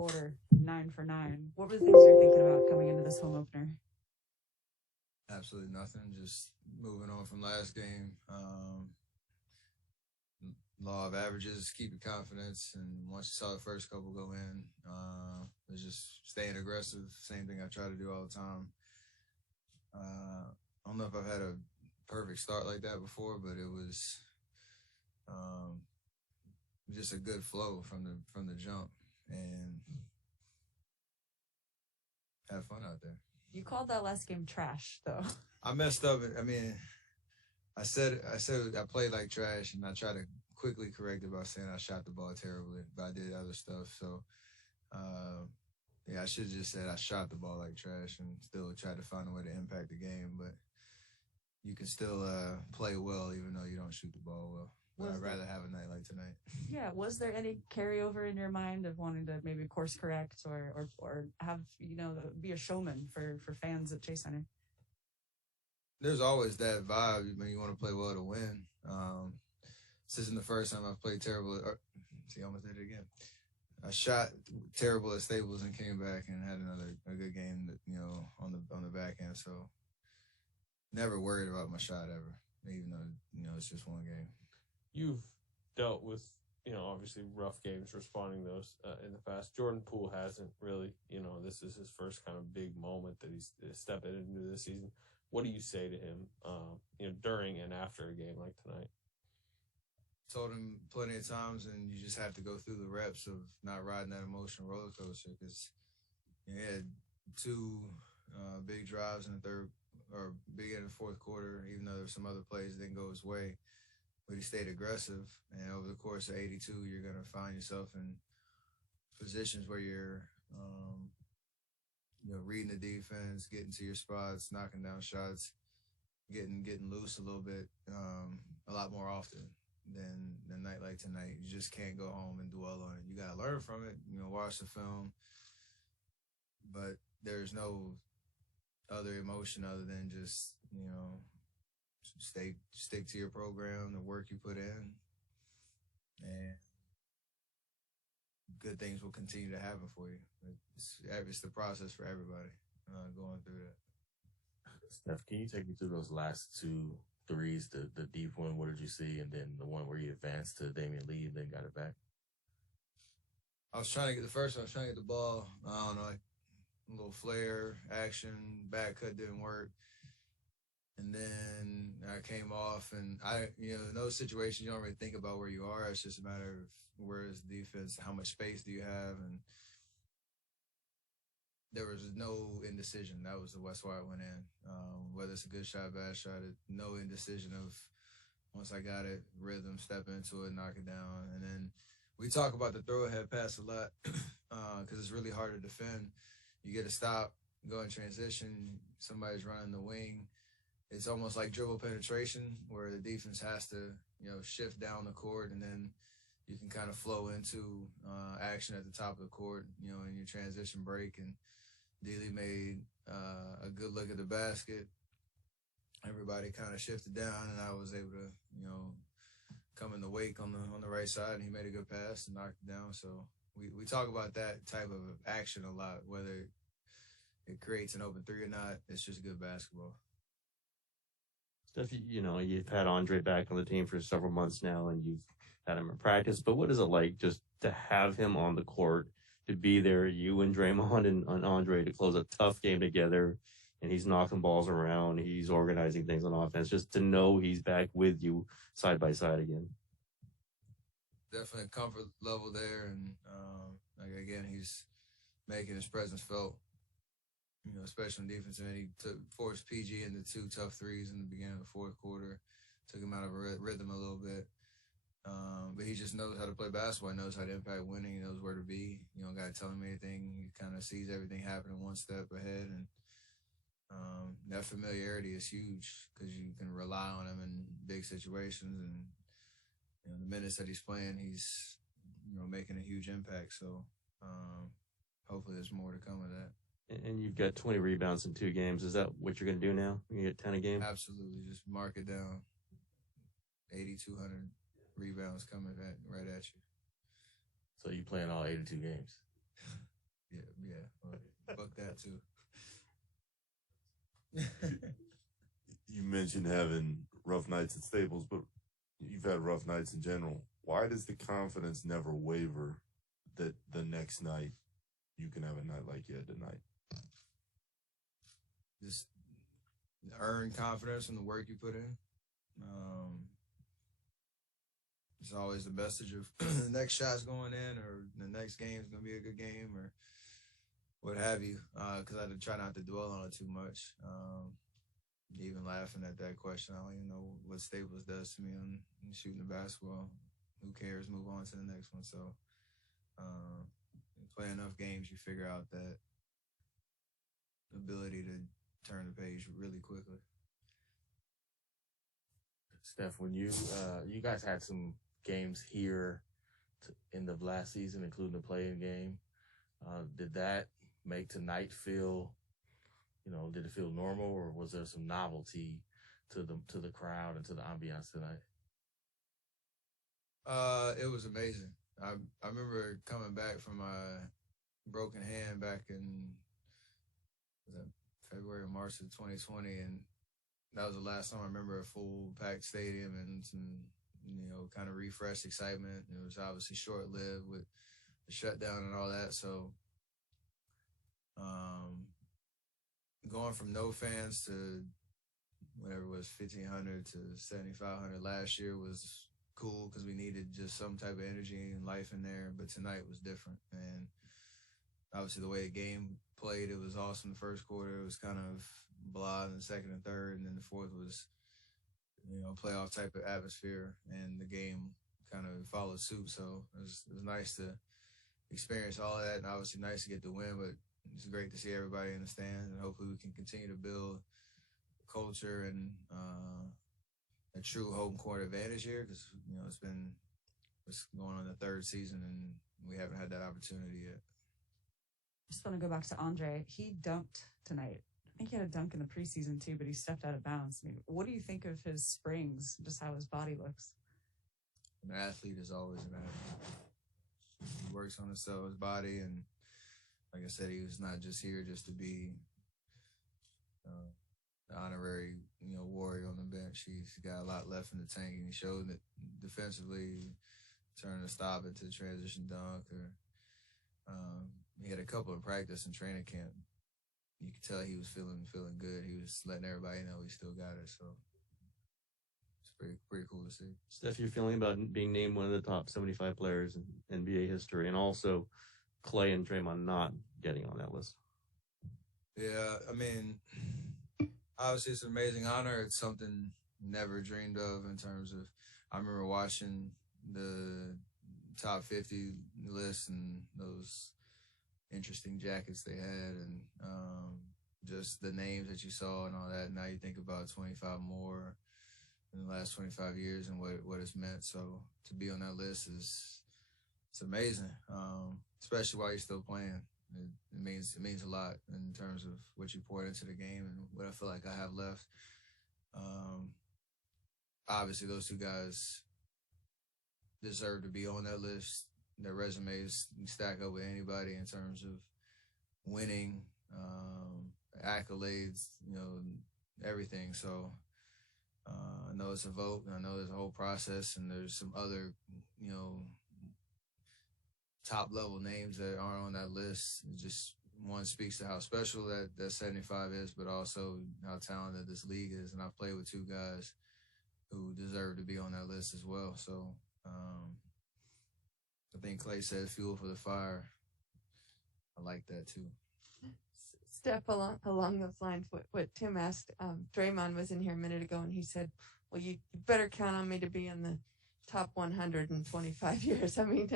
quarter, 9 for 9. What were the things you're thinking about coming into this home opener? Absolutely nothing. Just moving on from last game. Law of averages, keep your confidence. And once you saw the first couple go in, it's just staying aggressive. Same thing I try to do all the time. I don't know if I've had a perfect start like that before, but it was just a good flow from the jump, and have fun out there. You called that last game trash, though. I messed up. I mean, I said I played like trash, and I tried to quickly correct it by saying I shot the ball terribly, but I did other stuff. So, I should have just said I shot the ball like trash and still tried to find a way to impact the game. But you can still play well even though you don't shoot the ball well. But I'd rather have a night like tonight. Yeah. Was there any carryover in your mind of wanting to maybe course correct or have, be a showman for fans at Chase Center? There's always that vibe. I mean, you want to play well to win. This isn't the first time I've played terrible. I almost did it again. I shot terrible at Staples and came back and had a good game, on the back end. So never worried about my shot ever, even though, it's just one game. You've dealt with, obviously rough games responding those in the past. Jordan Poole hasn't really, this is his first kind of big moment that he's stepping into this season. What do you say to him, during and after a game like tonight? Told him plenty of times, and you just have to go through the reps of not riding that emotional roller coaster, because he had two big drives in the third or beginning of the fourth quarter, even though there were some other plays that didn't go his way. But he stayed aggressive, and over the course of 82, you're going to find yourself in positions where you're, reading the defense, getting to your spots, knocking down shots, getting loose a little bit, a lot more often than a night like tonight. You just can't go home and dwell on it. You got to learn from it, watch the film, but there's no other emotion other than just, stick to your program, the work you put in, and good things will continue to happen for you. It's the process for everybody going through that. Steph, can you take me through those last two threes, the deep one? What did you see? And then the one where you advanced to Damian Lee and then got it back? I was trying to get the first one. I was trying to get the ball. I don't know, like a little flare, action, back cut didn't work. And then I came off, and in those situations, you don't really think about where you are. It's just a matter of where is the defense, how much space do you have, and there was no indecision. That's why I went in. Whether it's a good shot, bad shot, no indecision of once I got it, rhythm, step into it, knock it down. And then we talk about the throw ahead pass a lot because it's really hard to defend. You get a stop, go in transition, somebody's running the wing. It's almost like dribble penetration where the defense has to, shift down the court, and then you can kind of flow into action at the top of the court, in your transition break. And Dealey made a good look at the basket. Everybody kind of shifted down, and I was able to, come in the wake on the right side, and he made a good pass and knocked it down. So we talk about that type of action a lot, whether it creates an open three or not. It's just good basketball. Steph, you've had Andre back on the team for several months now, and you've had him in practice. But what is it like just to have him on the court, to be there, you and Draymond and Andre, to close a tough game together, and he's knocking balls around, he's organizing things on offense, just to know he's back with you side by side again? Definitely a comfort level there, and again, he's making his presence felt. Especially on defense, and he forced PG into two tough threes in the beginning of the fourth quarter, took him out of rhythm a little bit. But he just knows how to play basketball. He knows how to impact winning. He knows where to be. You don't got to tell him anything. He kind of sees everything happening one step ahead, and that familiarity is huge because you can rely on him in big situations. And the minutes that he's playing, he's making a huge impact. So hopefully, there's more to come of that. And you've got 20 rebounds in 2 games. Is that what you're going to do now? You get 10 a game? Absolutely. Just mark it down. 8,200 rebounds coming right at you. So you playing all 82 games? too. You mentioned having rough nights at Staples, but you've had rough nights in general. Why does the confidence never waver that the next night you can have a night like you had tonight? Just earn confidence from the work you put in. It's always the message of the next shot's going in, or the next game's going to be a good game, or what have you, because I try not to dwell on it too much. Even laughing at that question, I don't even know what Staples does to me on shooting the basketball. Who cares? Move on to the next one. So, play enough games, you figure out that ability to turn the page really quickly. Steph, when you guys had some games here end of last season, including the play-in game, did that make tonight feel, did it feel normal, or was there some novelty to the crowd and to the ambiance tonight? It was amazing. I remember coming back from my broken hand back in February or March of 2020, and that was the last time I remember a full packed stadium and some, kind of refreshed excitement. It was obviously short-lived with the shutdown and all that. So, going from no fans to whatever it was, 1,500 to 7,500 last year was cool because we needed just some type of energy and life in there. But tonight was different. And obviously the way the game played, it was awesome. The first quarter, it was kind of blah in the second and third. And then the fourth was, playoff type of atmosphere. And the game kind of followed suit. So it was nice to experience all of that. And obviously nice to get the win. But it's great to see everybody in the stands. And hopefully we can continue to build culture and a true home court advantage here, because it's going on the third season and we haven't had that opportunity yet. Just want to go back to Andre. He dunked tonight. I think he had a dunk in the preseason too, but he stepped out of bounds. I mean, what do you think of his springs, just how his body looks? An athlete is always an athlete. He works on his body, and like I said, he was not just here just to be the honorary, warrior on the bench. He's got a lot left in the tank, and he showed that defensively, turning a stop into a transition dunk, or he had a couple of practice and training camp. You could tell he was feeling good. He was letting everybody know he still got it. So it's pretty cool to see. Steph, you're feeling about being named one of the top 75 players in NBA history, and also Clay and Draymond not getting on that list. Yeah, I mean, obviously it's an amazing honor. It's something never dreamed of in terms of, I remember watching the top 50 list and those interesting jackets they had, and just the names that you saw and all that. Now you think about 25 more in the last 25 years and what it's meant. So to be on that list it's amazing, especially while you're still playing. It means a lot in terms of what you poured into the game and what I feel like I have left. Obviously, those two guys deserve to be on that list. Their resumes stack up with anybody in terms of winning, accolades, everything. So I know it's a vote, and I know there's a whole process, and there's some other, top level names that aren't on that list. It just, one, speaks to how special that 75 is, but also how talented this league is. And I've played with two guys who deserve to be on that list as well. So I think Clay said fuel for the fire. I like that too. Steph, along those lines, what Tim asked, Draymond was in here a minute ago, and he said, well, you better count on me to be in the top 125 years. I mean,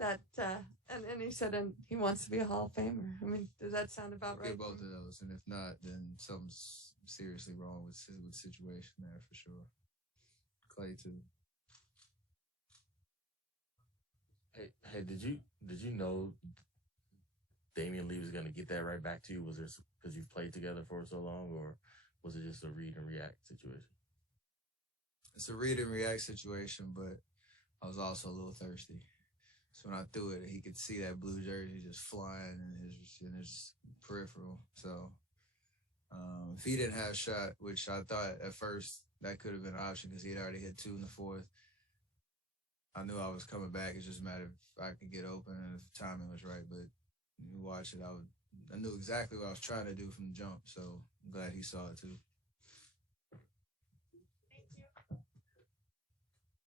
and he said, and he wants to be a Hall of Famer. I mean, does that sound about right? Get both of those, and if not, then something's seriously wrong with the situation there for sure. Clay too. Hey, did you know Damian Lee was going to get that right back to you? Was there, because you've played together for so long, or was it just a read and react situation? It's a read and react situation, but I was also a little thirsty. So when I threw it, he could see that blue jersey just flying in his peripheral. So if he didn't have a shot, which I thought at first that could have been an option because he had already hit 2 in the fourth, I knew I was coming back. It just mattered if I could get open and if the timing was right. But you watch it, I knew exactly what I was trying to do from the jump. So I'm glad he saw it too.